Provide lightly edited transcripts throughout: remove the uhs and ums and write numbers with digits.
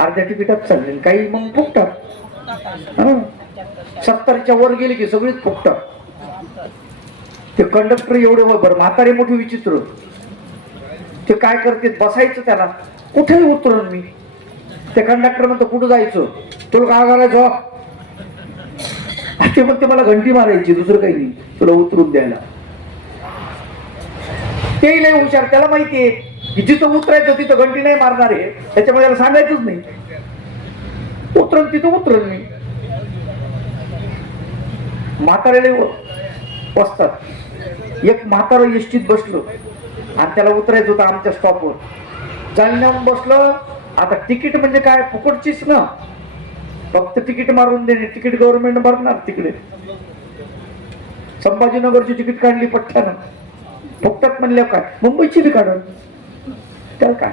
अर्ध्या तिकिटात चालले, काही मग फुकटात. 70च्या वर गेले की सगळीच फुकटात. ते कंडक्टर एवढे बरं म्हातारे मोठे विचित्र. ते काय करते, बसायचं त्याला, कुठेही उतरून मी. ते कंडक्टर म्हणतो कुठं जायचं, तुला काय करायचं, ते म्हणते मला घंटी मारायची, दुसरं काही नाही, तुला उतरून द्यायला. तेही लय हुशार, त्याला माहितीये की जिथं उतरायचं तिथं घंटी नाही मारणार आहे, त्याच्यामुळे त्याला सांगायचंच नाही, उतरण तिथं उतरण मी. म्हातारेले बसतात. एक म्हातारं एसटीत बसलो आणि त्याला उतरायचं होतं आमच्या स्टॉपवर. जालन्याहून बसलं. आता तिकीट म्हणजे काय, फुकटचीच ना, फक्त तिकीट मारून देणे. तिकीट गव्हर्नमेंट भरणार. तिकडे संभाजीनगरची तिकीट काढली पठ्ठ्यानं, फुकटात म्हणल्या काय, मुंबईची बी काढून त्याला काय.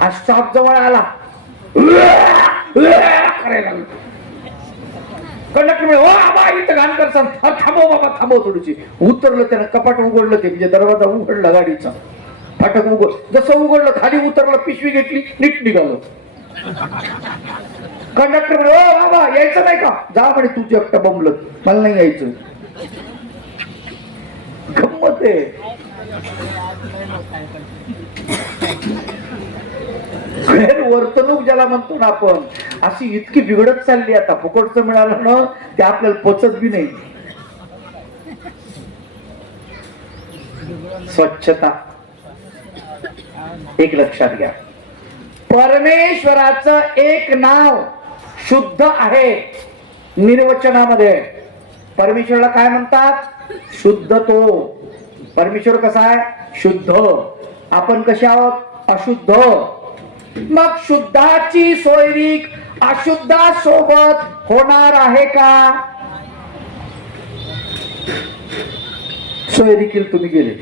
आज स्टॉप जवळ आला, करायला लागलो. कंडक्टर म्हणे, ओ बाबा इथं घाण करसान, थांबव बाबा थांबव थोडीशी. उतरलं त्यानं, कपाट उघडलं, ते म्हणजे दरवाजा उघडला गाडीचा, फाटक उघड. जसं उघडलं खाली उतरलं, पिशवी घेतली, नीट निघालो. कंडक्टर म्हणे, ओ बाबा यायचं नाही का, जा म्हणे तुझी एकटा बंबलत, मला नाही यायचं. गंमत आहे. वर्तणूक ज्याला म्हणतो ना आपण, अशी इतकी बिघडत चालली आता. फुकटचं मिळालं ना ते आपल्याला पचत बी नाही. स्वच्छता एक लक्षात घ्या. परमेश्वराचं एक नाव शुद्ध आहे. निर्वचनामध्ये परमेश्वराला काय म्हणतात, शुद्ध. तो परमेश्वर कसा आहे, शुद्ध. आपण कसे आहोत, अशुद्ध. मग शुद्धाची सोयरीक अशुद्धा सोबत होणार आहे का. सोयरीकील तुम्ही गेले,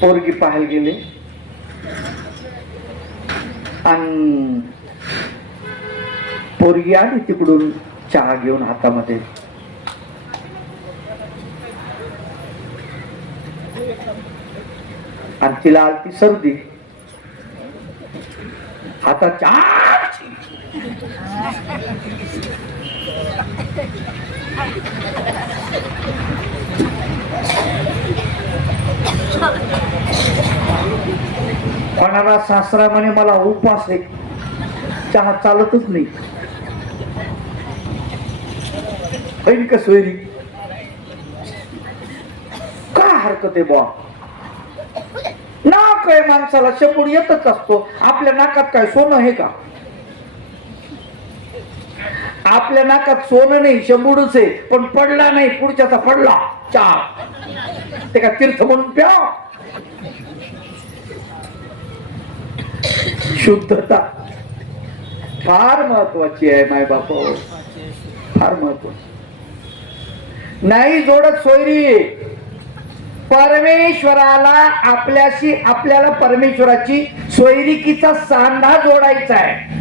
पोरगी पाहायला गेले आणि पोरगी आली तिकडून चहा घेऊन हातामध्ये. आणि तिला आलती सर्दी, आता चहा. कोणाला सासरा म्हणे मला उपवास आहे, चहा चालतच नाही. होईल का सोयरी, काय हरकत आहे बा. नाक आहे माणसाला, शेपूड येतच असतो. आपल्या नाकात काय सोनं आहे का, आपल्या नाकात सोनं नाही, शेंबूडच आहे. पण पडला नाही, पुढच्याचा पडला चहा, ते का तीर्थ म्हणून प्या. शुद्धता फार महत्वाची आहे माय बाप, फार महत्वाची. नाही जोडत सोयरी. परमेश्वराला आपल्याशी, आपल्याला परमेश्वराची सोयरिकीचा सांधा जोडायचा आहे.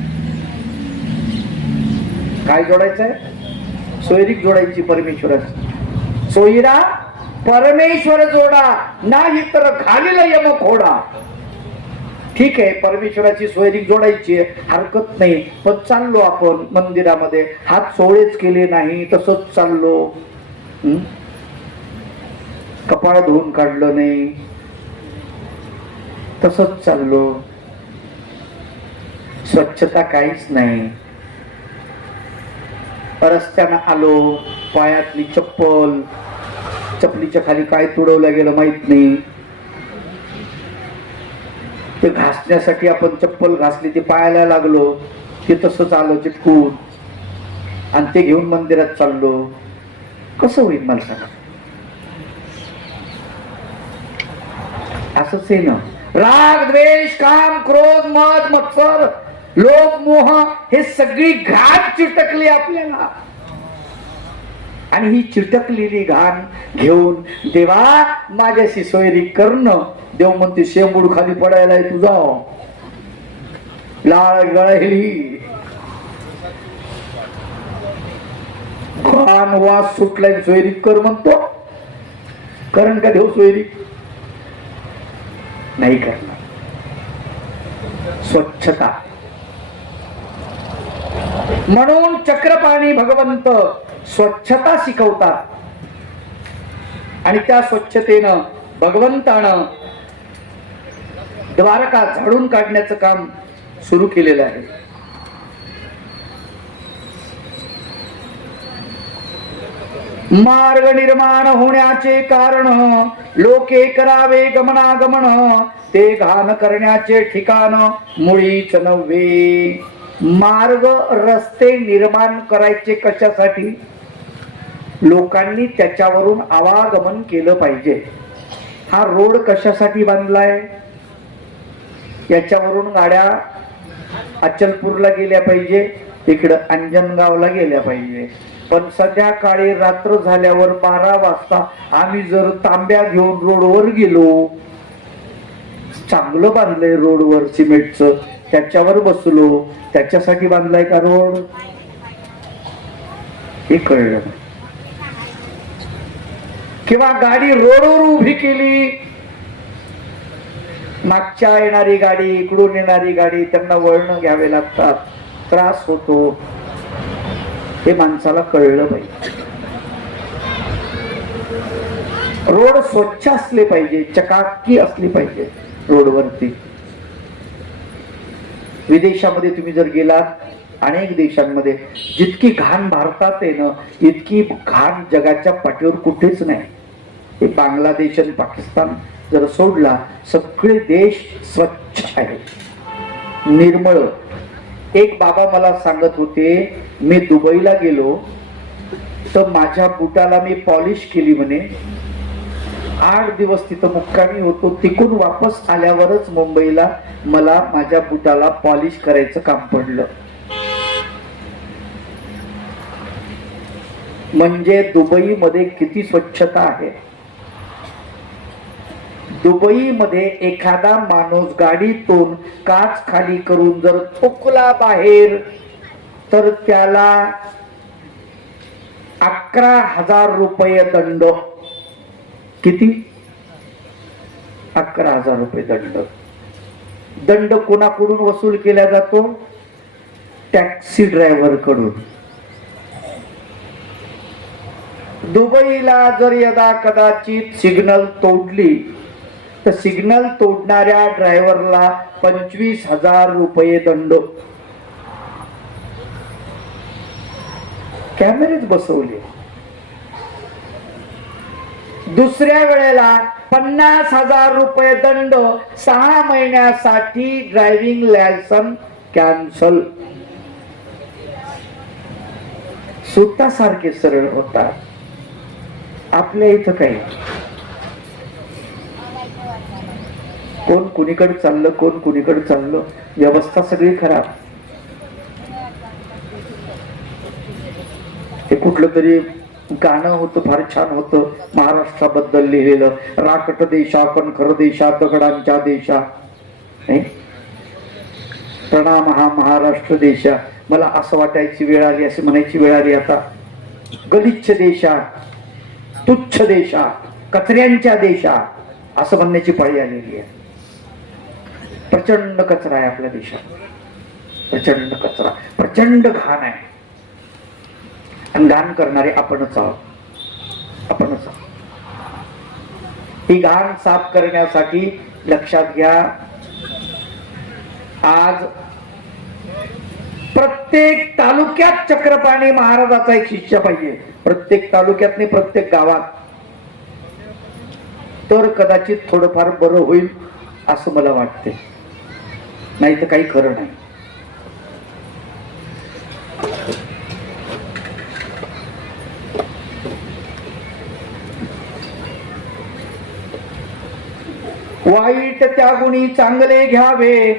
काय जोडायचं आहे, सोयरीक जोडायची परमेश्वराची. सोयरा परमेश्वर जोडा, नाही तर घालीला यम खोडा. ठीक आहे, परमेश्वराची सोयरीक जोडायची हरकत नाही. पण चाललो आपण मंदिरामध्ये, हात सोळेच केले नाही, तसंच चाललो. कपाळ धुवून काढलं नाही, तसंच चाललो. स्वच्छता काहीच नाही. रस्त्यानं आलो, पायातली चप्पल, चपलीच्या खाली काय तुडवलं गेलं माहित नाही. ते घासण्यासाठी आपण चप्पल घासली, ती पायाला लागलो, ते तसंच आलो चिटकून, आणि ते घेऊन मंदिरात चाललो. कसं होईल मला सांगा. असंच आहे ना. राग, द्वेष, काम, क्रोध, मद, मत्सर, लोभ, मोह, हे सगळी घाण चिटकली आपल्याला. आणि ही चिटकलेली घाण घेऊन देवा माझ्याशी सोयरी करणं. देव म्हणते शेंबूड खाली पडायला तुझा, लाळ गळली, घाण वास सुटलाय, सोयरी कर म्हणतो. करण का देव सोयरी नाही करणार. स्वच्छता. म्हणून चक्रपाणी भगवंत स्वच्छता शिकवतात आणि त्या स्वच्छतेनं भगवंतानं द्वारका झाडून काढण्याचं काम सुरू केलेलं आहे. मार्ग निर्माण होण्याचे कारण लोके करावे गमनागमन, ते घाण करण्याचे ठिकाण मुळीच नव्हे. मार्ग रस्ते निर्माण करायचे कशासाठी? लोकांनी त्याच्यावरून आवागमन केलं पाहिजे. हा रोड कशासाठी बांधलाय? याच्यावरून गाड्या अचलपूरला गेल्या पाहिजे, इकडं अंजनगावला गेल्या पाहिजे. पण संध्याकाळी रात्र झाल्यावर 12 वाजता आम्ही जर तांब्या घेऊन रोडवर गेलो, चांगलं बांधलंय रोडवर सिमेंटचं, त्याच्यावर बसलो, त्याच्यासाठी बांधलाय का रोड? हे कळलं. किंवा गाडी रोडवर उभी केली, मागच्या येणारी गाडी, इकडून येणारी गाडी, त्यांना वळण घ्यावे लागतात, त्रास होतो. हे माणसाला कळलं पाहिजे. रोड स्वच्छ असले पाहिजे, चकाकी असली पाहिजे रोडवरती. विदेशामध्ये तुम्ही जर गेलात, अनेक देशांमध्ये जितकी घाण भारतात आहे ना, इतकी घाण जगाच्या पाठीवर कुठेच नाही. हे बांगलादेश आणि पाकिस्तान जर सोडला, सगळे देश स्वच्छ आहेत, निर्मळ. एक बाबा मला सांगत होते, मी दुबईला गेलो तर माझ्या बुटाला मी पॉलिश केली म्हणे. 8 दिवस तिथं मुक्कामी होतो. तिकडून वापस आल्यावरच मुंबईला मला माझ्या बुटाला पॉलिश करायचं काम पडलं. म्हणजे दुबईमध्ये किती स्वच्छता आहे. दुबईमध्ये एखादा माणूस गाडीतून काच खाली करून जर थुंकला बाहेर, तर त्याला 11,000 रुपये दंड. किती? 11,000 रुपये दंड. दंड कोणाकडून वसूल केला जातो? टॅक्सी ड्रायव्हर कडून. दुबईला जर यदा कदाचित सिग्नल तोडली, तर सिग्नल तोडणाऱ्या ड्रायव्हरला 25,000 रुपये दंड. कॅमेरेच बसवले. दुसऱ्या वेळेला 50,000 रुपये दंड, 6 महिन्यासाठी ड्रायव्हिंग लायसन कॅन्सल. सुतासारखे सरळ होतात. आपल्या इथं काही कोण कुणीकडे चाललं, कोण कुणीकडे चाललं, व्यवस्था सगळी खराब. हे कुठलं तरी गाणं होतं, फार छान होतं, महाराष्ट्राबद्दल लिहिलेलं. राकट देशा कणखर देशा दगडांच्या देशा, प्रणाम हा महाराष्ट्र देशा. मला असं वाटायची वेळ आली, असे म्हणायची वेळ आली आता. गलिच्छ देशा, तुच्छ देशा, कचऱ्यांच्या देशा असं म्हणण्याची पाळी आलेली आहे. प्रचंड कचरा आहे आपल्या देशात, प्रचंड कचरा, प्रचंड घाण आहे. आणि घाण करणारे आपणच आहोत, आपणच आहोत. ही घाण साफ करण्यासाठी लक्षात घ्या, आज प्रत्येक तालुक्यात चक्रपाणी महाराजाचा एक शिष्य पाहिजे. प्रत्येक तालुक्यात नाही, प्रत्येक गावात. तर कदाचित थोडंफार बरं होईल असं मला वाटते, नाही तर काही खरं नाही. वाईट त्यागुणी चांगले घ्यावे,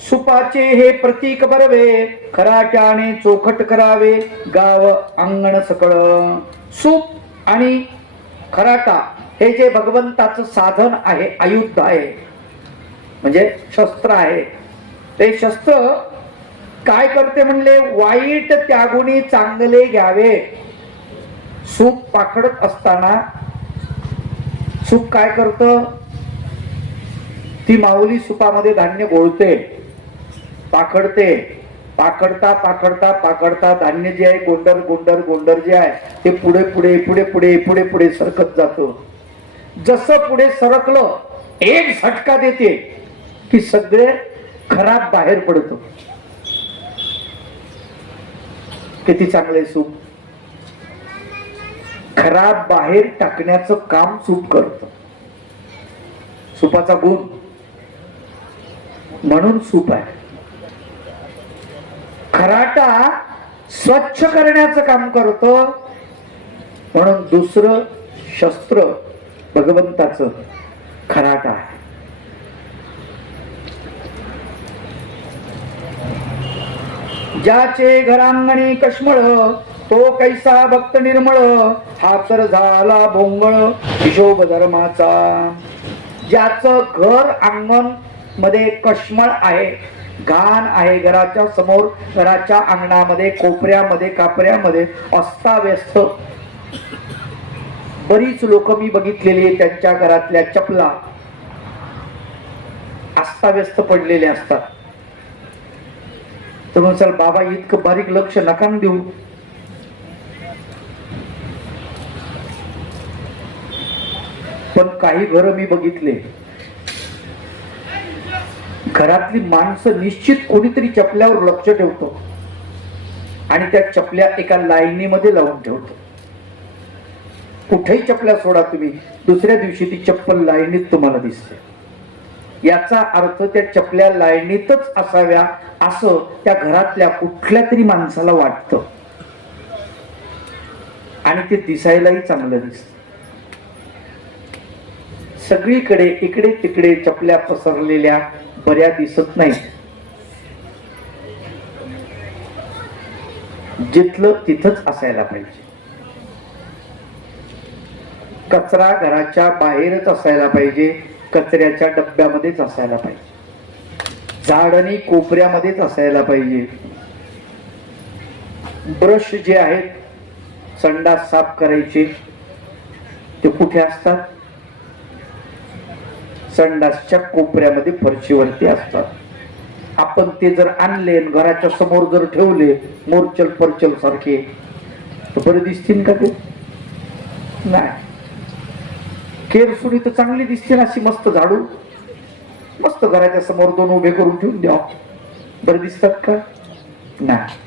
सुपाचे हे प्रतीक बरवे, खराट्याने चोखट करावे गाव अंगण सकळ. सूप आणि खराटा हे जे भगवंताचं साधन आहे, आयुध आहे, म्हणजे शस्त्र आहे, ते शस्त्र काय करते म्हणले? वाईट त्यागुणी चांगले घ्यावे. सूप पाखडत असताना सूप काय करतं? ती माऊली सुपामध्ये धान्य घोळते पाखडते. पाखडता पाखडता पाखडता धान्य जे आहे गोंडर गोंडर गोंडर जे आहे ते पुढे पुढे पुढे पुढे पुढे पुढे सरकत जातो. जसं पुढे सरकलं एक झटका देते की सगळे खराब बाहेर पडतो. किती चांगले सूप, खराब बाहेर टाकण्याचं काम सूप करत. सूपाचा गुण म्हणून सूप आहे. खराटा स्वच्छ करण्याचं काम करतो म्हणून दुसरं शस्त्र भगवंताचं खराटा आहे. ज्याचे घरांगणी कश्मळ तो कैसा भक्त निर्मळ, हा तर झाला भोंगळ हिशोब धर्माचा. ज्याचं घर अंगण मध्ये कश्मळ आहे, घाण आहे, घराच्या समोर घराच्या अंगणामध्ये कोपऱ्यामध्ये कापऱ्यामध्ये अस्ताव्यस्त. बरीच लोक मी बघितलेली त्यांच्या घरातल्या चपला अस्ताव्यस्त पडलेले असतात. तर म्हणसाल बाबा इतकं बारीक लक्ष नका देऊ. पण काही घर मी बघितले, घरातली माणसं निश्चित कोणीतरी चपल्यावर लक्ष ठेवतो आणि त्या चपल्या एका लाईनीमध्ये लावून ठेवतो. कुठेही चपल्या सोडा तुम्ही, दुसऱ्या दिवशी ती चप्पल लाईनीत तुम्हाला दिसते. याचा अर्थ त्या चपल्या लाईनीतच असाव्या असं त्या घरातल्या कुठल्या तरी माणसाला वाटतं आणि ते दिसायलाही चांगलं दिसतं. सगळीकडे इकडे तिकडे चपल्या पसरलेल्या बऱ्या दिसत नाही. जिथलं तिथंच असायला पाहिजे. कचरा घराच्या बाहेरच असायला पाहिजे, कचऱ्याच्या डब्यामध्येच असायला पाहिजे, झाडणी कोपऱ्यामध्येच असायला पाहिजे. ब्रश जे आहेत संडास साफ करायचे ते कुठे असतात? संडासच्या कोपऱ्यामध्ये फरशीवरती असतात. आपण ते जर आणले घराच्या समोर जर ठेवले मोरचल परचल सारखे तर बरे दिसतील का? ते नाही. केरसुणी तर चांगली दिसते अशी मस्त झाडू मस्त घराच्या समोर दोन उभे करून ठेवून द्या, बरे दिसतात का? नाही,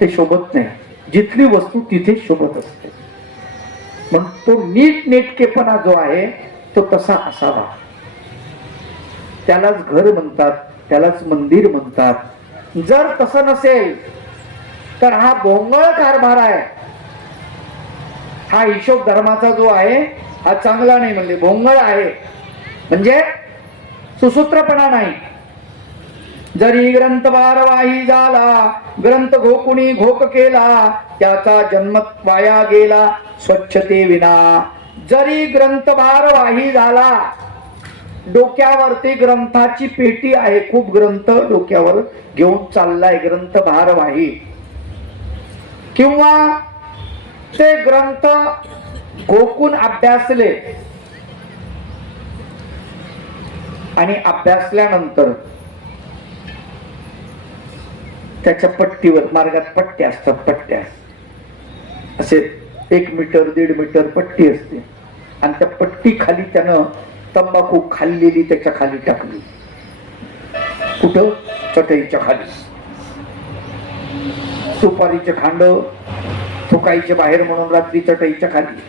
ते शोभत नाही. जिथली वस्तू तिथे शोभत असते. मग तो नीट नेटकेपणा जो आहे तो तसा असावा. त्यालाच घर म्हणतात, त्यालाच मंदिर म्हणतात. जर तसं नसेल तर हा भोंगळ कारभार आहे. हा हिशोब धर्माचा जो आहे हा चांगला नाही, म्हणजे भोंगळ आहे, म्हणजे सुसूत्रपणा नाही. जरी ग्रंथ भारवाही झाला, ग्रंथ घोकुणी घोक केला, त्याचा जन्म वाया गेला स्वच्छते विना. जरी ग्रंथ भारवाही झाला, डोक्यावरती ग्रंथाची पेटी आहे, खूप ग्रंथ डोक्यावर घेऊन चाललाय ग्रंथ भारवाही, किंवा ते ग्रंथ घोकून अभ्यासले आणि अभ्यासल्यानंतर त्याच्या पट्टीवर, मार्गात पट्ट्या असतात, पट्ट्या असे 1 मीटर 1.5 मीटर पट्टी असते आणि त्या पट्टी खाली त्यानं तंबाखू खाल्लेली त्याच्या खाली टाकली. कुठं? चटईच्या खाली. सुपारीचे खांड थुकायचे बाहेर म्हणून रात्री चटईच्या खाली.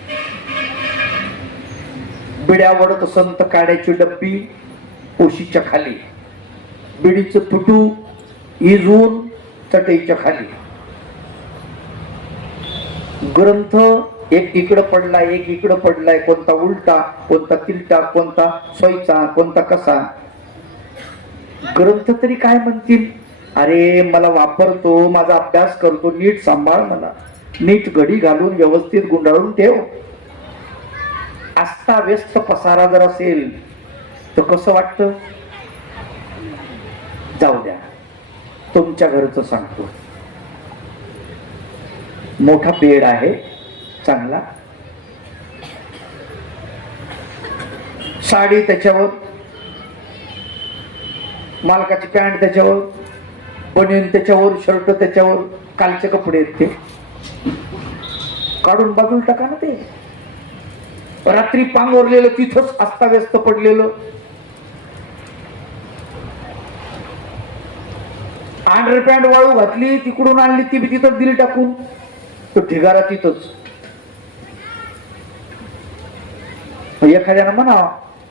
बिड्यावरत संत काड्याची डब्बी पोशीच्या खाली. बिडीचं तुटू इजून चटईच्या खाली. ग्रंथ एक इकडं पडलाय, एक इकडं पडलाय, कोणता उलटा, कोणता तिलटा, कोणता सोयचा, कोणता कसा. ग्रंथ तरी काय म्हणतील? अरे मला वापरतो, माझा अभ्यास करतो, नीट सांभाळ, मला नीट घडी घालून व्यवस्थित गुंडाळून ठेव. अस्ताव्यस्त पसारा जर असेल तर कसं वाटतं? जाऊ द्या, तुमच्या घरचं सांगतो. मोठा बेड आहे चांगला, साडी त्याच्यावर, मालकाची पॅन्ट त्याच्यावर, बनियन त्याच्यावर, शर्ट त्याच्यावर, कालचे कपडे आहेत ते, काढून बाजूला टाका ना. ते रात्री पांघरलेलं तिथंच अस्ताव्यस्त पडलेलं, अंडरपॅन्ट वाळू घातली, तिकडून आणली ती बी तिथंच दिली टाकून, तो ढिगारा तिथंच. एखाद्यानं म्हणा,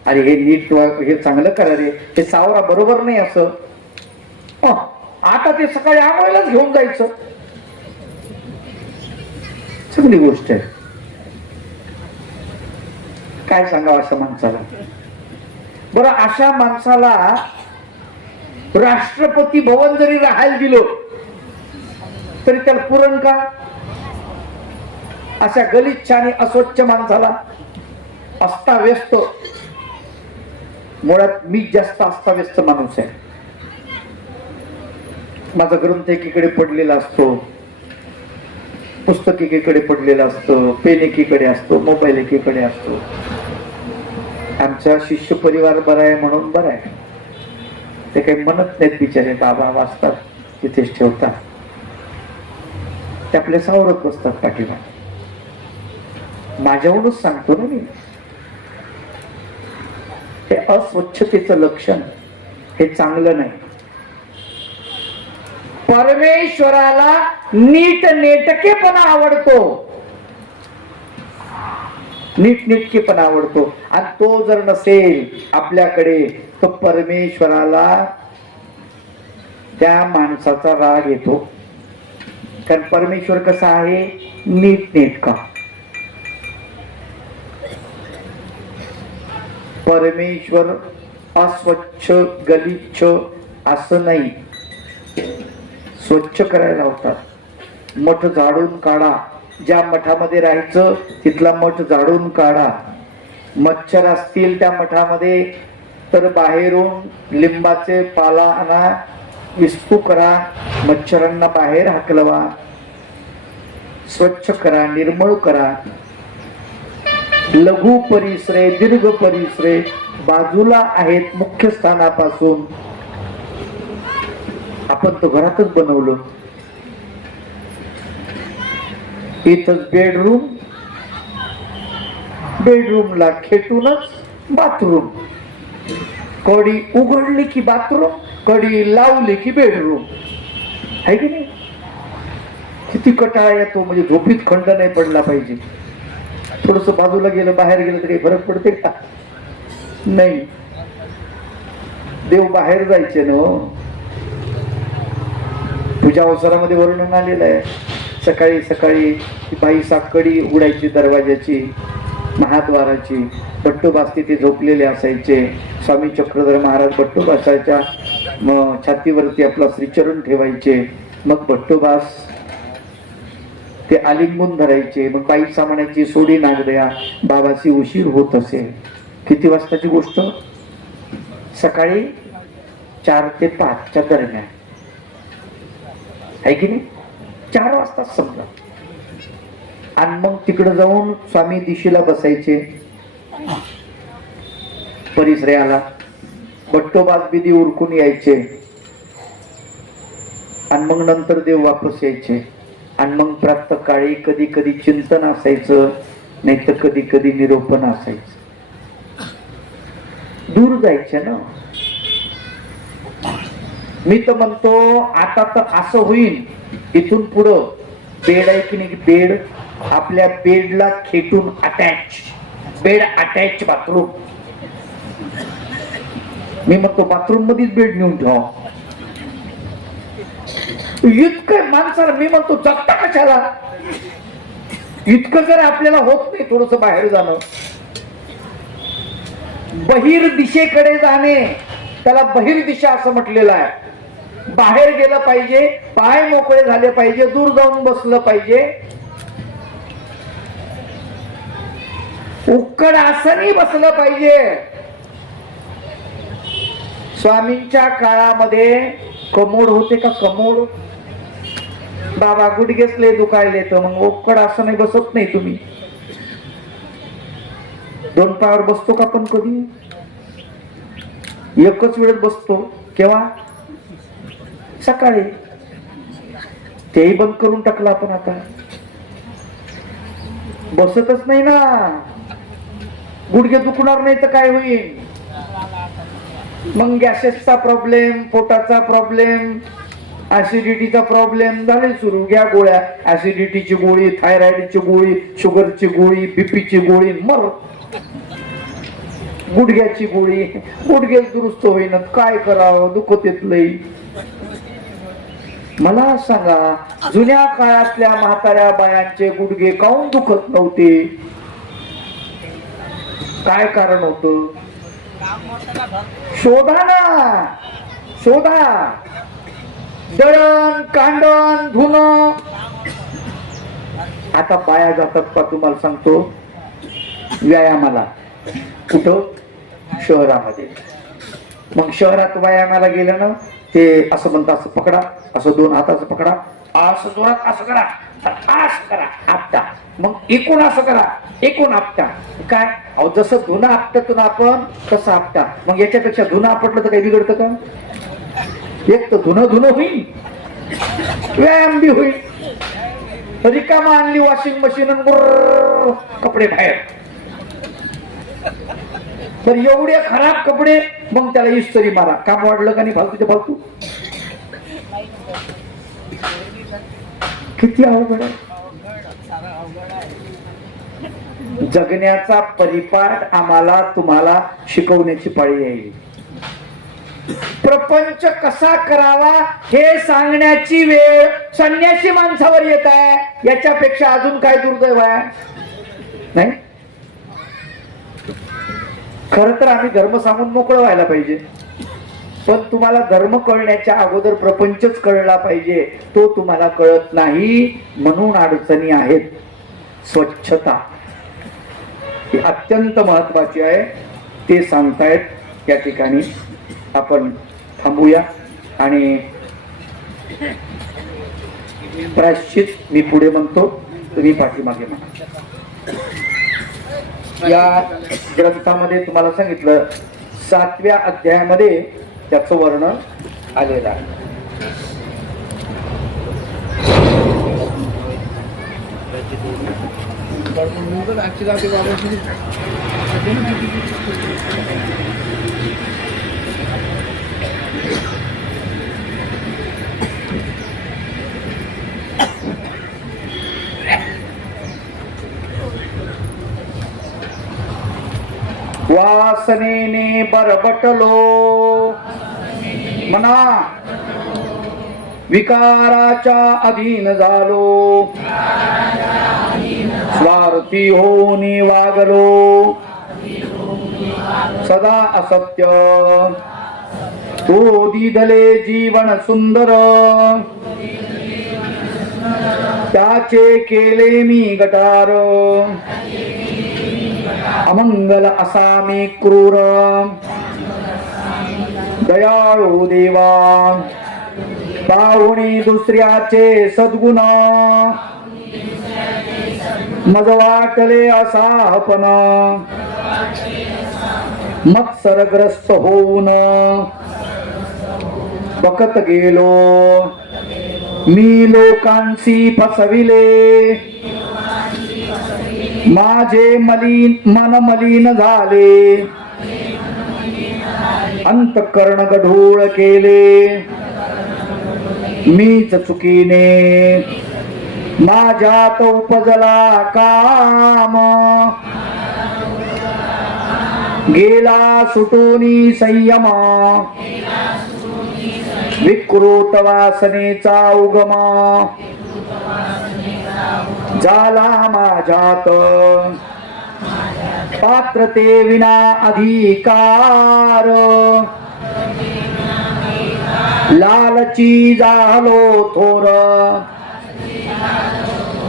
अरे हे नीट, हे चांगलं करा रे, हे सावरा बरोबर नाही असं. आता ते सकाळी आंघोळीलाच घेऊन जायचं, चांगली गोष्ट आहे. काय सांगावं अशा माणसाला? बरं, अशा माणसाला राष्ट्रपती भवन जरी राहायला दिलं तरी त्याला पुरण का? अशा गलिच्छ आणि अस्वच्छ माणसाला, अस्ताव्यस्त, मुळात मी जास्त अस्ताव्यस्त माणूस आहे. माझा ग्रंथ एकीकडे पडलेला असतो, पुस्तक एकीकडे पडलेलं असतं, पेन एकीकडे असतो, मोबाईल एकीकडे असतो. आमचा शिष्य परिवार बरा आहे म्हणून बरा आहे, ते काही म्हणत नाहीत बिचारे, बाबा वाचतात तिथेच ठेवतात, ते आपले सावरत बसतात पाठीमागे. माझ्यावरूनच सांगतो ना मी, हे अस्वच्छतेचं लक्षण, हे चांगलं नाही. परमेश्वराला नीटनेटकेपणा आवडतो, नीटनेटकेपणा आवडतो. आणि तो जर नसेल आपल्याकडे तर परमेश्वराला त्या माणसाचा राग येतो. कारण परमेश्वर कसा आहे? नीटनेटका. परमेश्वर अस्वच्छ गलिच्छ असं नाही, स्वच्छ करायला लावतात. मठ झाडून काढा, ज्या मठामध्ये राहायचं तिथला मठ झाडून काढा. मच्छर असतील त्या मठामध्ये तर बाहेरून लिंबाचे पाला आणा, विस्तू करा, मच्छरांना बाहेर हाकलवा, स्वच्छ करा, निर्मळ करा. लघु परिसरे, दीर्घ परिसरे बाजूला आहेत मुख्य स्थानापासून. आपण तो घरातच बनवलं. इथंच बेडरूम, बेडरूमला खेटूनच बाथरूम. कडी उघडली की बाथरूम, कडी लावली की बेडरूम. आहे की नाही? किती कटाळा येतो. म्हणजे झोपीत खंड नाही पडला पाहिजे. थोडस बाजूला गेलं, बाहेर गेलं तर काही फरक पडते का? नाही. देव बाहेर जायचे ना. पूजा अवसरामध्ये वर्णन आलेलं आहे. सकाळी सकाळी बाई साकडी उघडायची दरवाजाची, महाद्वाराची. बट्टोबास तिथे झोपलेले असायचे. स्वामी चक्रधर महाराज बट्टोबासाच्या छातीवरती आपला श्रीचरण ठेवायचे. मग बट्टोबास ते आलिंगून धरायचे. मग बाई म्हणायची, सोडी नागदया, बाबाची उशीर होत असेल. किती वाजताची गोष्ट? सकाळी 4 ते 5 दरम्यान. आहे की नाही? 4 वाजता समजा. आणि मग तिकडे जाऊन स्वामी दिशेला बसायचे. परिसराला बट्टोबाज बिदी उरकून यायचे. आणि मग नंतर देव वापस यायचे. आणि मग प्रातः काळी कधी कधी चिंतन असायचं, नाही तर कधी कधी निरोपण असायचं. दूर जायचं ना. मी तर म्हणतो आता तर असं होईल, इथून पुढं बेड आहे की नाही, बेड आपल्या बेडला खेटून अटॅच, बेड अटॅच बाथरूम. मी म्हणतो बाथरूम मध्येच बेड नेऊन ठेवा. इतकं माणसाला मी म्हणतो जगता कशाला? इतकं जर आपल्याला होत नाही थोडस बाहेर जाणं, बहिर दिशेकडे जाणे, त्याला बहिर दिशा असं म्हटलेलं आहे. बाहेर गेलं पाहिजे, पाय मोकळे झाले पाहिजे, दूर जाऊन बसलं पाहिजे, उक्कड आसनी बसलं पाहिजे. स्वामींच्या काळामध्ये कमोड होते का? कमोड. बाबा गुडघेच लय दुखायले तर मग उक्कड आसनी बसत नाही तुम्ही. 2 पायावर बसतो का पण? कधी एकच वेळेत बसतो. केव्हा? सकाळी तेही बंद करून टाकलं आपण. आता बसतच नाही ना, गुडघे दुखणार नाही तर काय होईल मग? गॅसेसचा प्रॉब्लेम, पोटाचा प्रॉब्लेम, ऍसिडिटीचा प्रॉब्लेम झाले सुरू. घ्या गोळ्या, ऍसिडिटीची गोळी, थायरॉइडची गोळी, शुगरची गोळी, बीपीची गोळी, मर. गुडघ्याची गोळी, गुडघे दुरुस्त होईना, काय करावं, दुखत येत लई. मला सांगा, जुन्या काळातल्या म्हाताऱ्या बायांचे गुडघे काऊन दुखत नव्हते? काय कारण होतं? शोधा ना, शोधा. दळण कांडण धुणं. आता बाया जातात का तुम्हाला सांगतो व्यायामाला? कुठं? शहरामध्ये. मग शहरात व्यायामाला गेलं ना, ते असं म्हणतात, असं पकडा, असं दोन हाताचं पकडा, असं जोरात असं करा, असं करा, आपटा. मग एकूण असं करा, एकूण आपटा. काय अहो, जसं धुणं आपटतो ना आपण तसं आपटा. मग याच्यापेक्षा धुणं आपटलं तर काही बिघडतं का? एक तर धुणं धुणं होईल, व्यायाम बी होईल. रिकामा आणली वॉशिंग मशीन, कपडे बाहेर. तर एवढे खराब कपडे, मग त्याला इस्त्री मारा. काम वाढलं का नाही? फालतूच्या फालतू. किती अवघड आहे. जगण्याचा परिपाठ आम्हाला तुम्हाला शिकवण्याची पाळी येईल. प्रपंच कसा करावा हे सांगण्याची वेळ संन्यासी माणसावर येत आहे. याच्यापेक्षा अजून काय दुर्दैव आहे? नाही. खर तर आम्ही धर्म सांगून मोकळं व्हायला पाहिजे, पण तुम्हाला धर्म कळण्याच्या अगोदर प्रपंचच कळला पाहिजे. तो तुम्हाला कळत नाही म्हणून अडचणी आहेत. स्वच्छता ही अत्यंत महत्वाची आहे, ते सांगतायत या ठिकाणी. आपण थांबूया आणि प्रायश्चित मी पुढे म्हणतो, तुम्ही पाठीमागे म्हणा. या ग्रंथामध्ये तुम्हाला सांगितलं 7व्या अध्यायामध्ये त्याचं वर्णन आलेलं आहे. वासनेने बरबटलो मना, विकाराच्या अधीन झालो, स्वार्थी होऊन वागलो, सदा असत्य तो दिधले जीवन सुंदर, त्याचे केले मी गटार, अमंगल असा मी क्रूर, दयाळू देवा पाहुणी दुसऱ्याचे सद्गुण, मज वाटले असापन, मत्सरग्रस्त होऊन बकत गेलो, मी लोकांशी फसविले, माझे मन मलिन झाले, अंतःकरण गढूळ केले, मीच चुकीने माझ्यात उपजला काम, गेला सुटूनी संयम, विकृत वासनेचा उगम, झाला माझ्यात पात्रते विना अधिकार, लालची झालो थोर,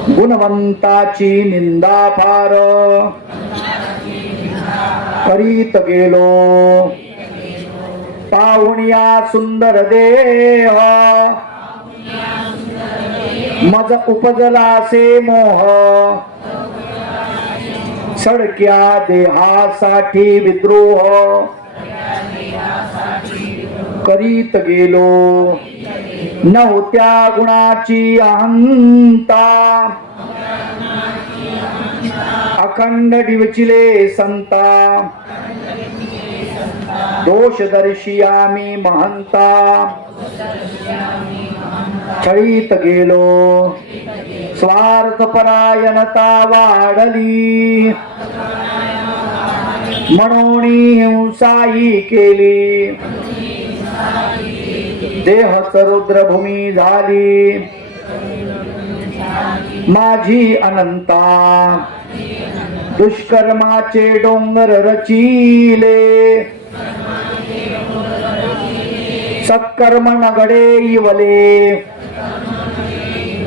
गुणवंताची निंदा फार, करीत गेलो पाहुणिया सुंदर देह, मज उपजलासे मोह, सडक्या देहासाठी विद्रोह, करीत गेलो नव्हत्या गुणाची अहंता अखंड डिवचिले संता दोषदर्शी आम्ही महंता छळीत गेलो स्वार्थपरायणता वाढली म्हणून हिंसाही केली देहच रुद्रभूमी झाली माझी अनंता दुष्कर्माचे डोंगर रचिले सत्कर्म नगडे इवले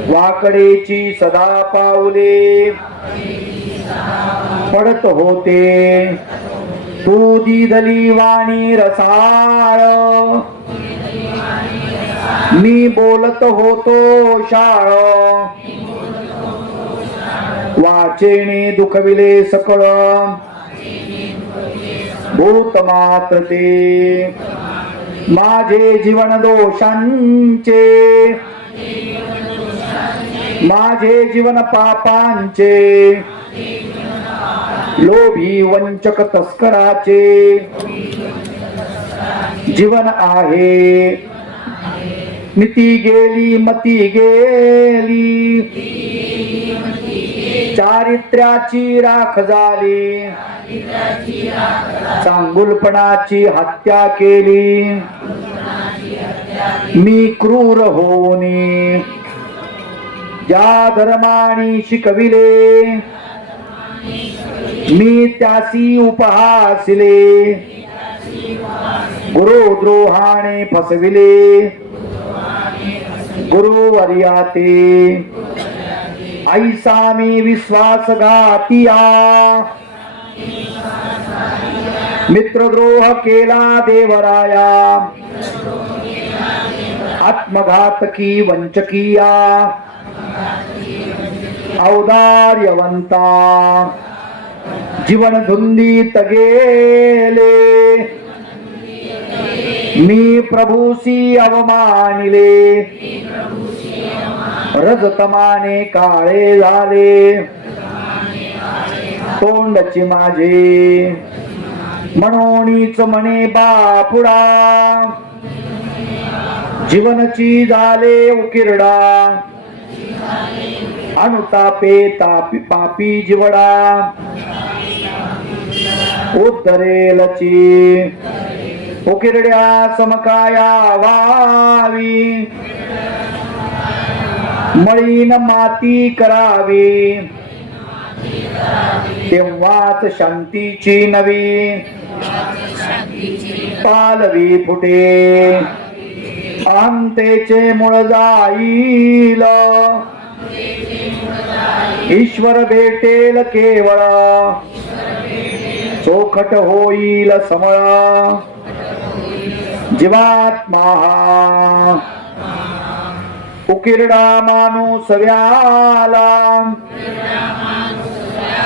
वाकडेची सदा पाऊले पडत होते तू दिदली वाणी रसाळ मी बोलत होतो शाळ वाचेने दुखविले सकळ भूत मात्र ते माझे जीवन दोषांचे माझे जीवन पापांचे लोभी वंचक तस्कराचे जीवन आहे मिती गेली मती गेली चारित्र्याची राख झाली चांगुलपणाची हत्या केली मी क्रूर होऊनी ज्या धर्मानी शिकविले मी त्यासी उपहासिले गुरुद्रोहाने फसविले गुरुवर्याते ऐसा मी विश्वासघातिया मित्रद्रोह केला देवराया आत्मघातकी वंचकिया औदार्यवंता जीवन धुंदीत गेले मी प्रभूसी अवमानिले रजतमाने काळे झाले तोंडची माझे म्हणूनच म्हणे बापुडा जीवनची झाले उकिरडा अनुतापे तापी पापी जीवडा उतरेलची उकिरड्या समकाया वावी मळीन माती करावी तेव्हाच शांतीची नवी पालवी फुटे अहंतेचे मूळ जाईल ईश्वर भेटेल केवळ चोखट होईल समळ जीवात्मा उकिरडा माणूस व्याला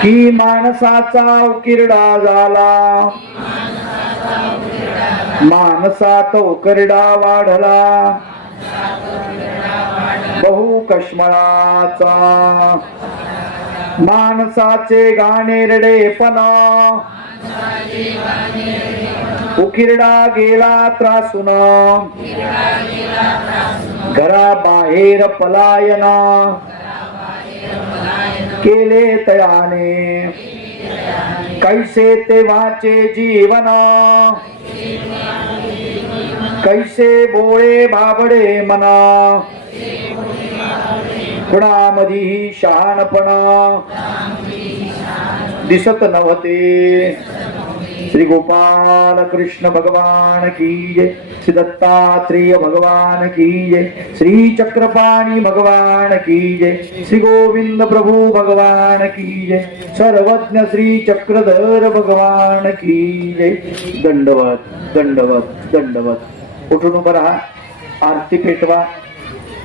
की माणसाचा उकिरडा झाला माणसात उकिरडा वाढला बहु कश्मळाचा माणसाचे घाणेरडेपणा उकिरडा गेला त्रासून घराबाहेर पलायन केले तयाने कैसे तेव्हाचे जीवन कैसे बोळे भाबडे मना कुणामधी शहाणपणा दिसत नव्हते श्री गोपाल कृष्ण भगवान की जय श्री दत्तात्रेय भगवान की जय श्री चक्रपाणी भगवान की जय श्री गोविंद प्रभु भगवान की जय सर्वज्ञ श्री चक्रधर भगवान की जय दंडवत दंडवत दंडवत उठून उभं राहा आरती पेटवा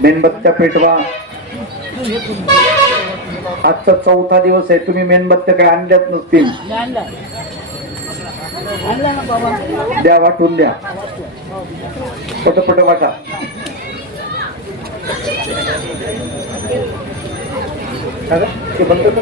मेणबत्त्या पेटवा आजचा चौथा दिवस आहे तुम्ही मेणबत्त्या काय आणल्यात नसतील द्या, वाटून द्या, पटपट वाटा. ते बंद कर.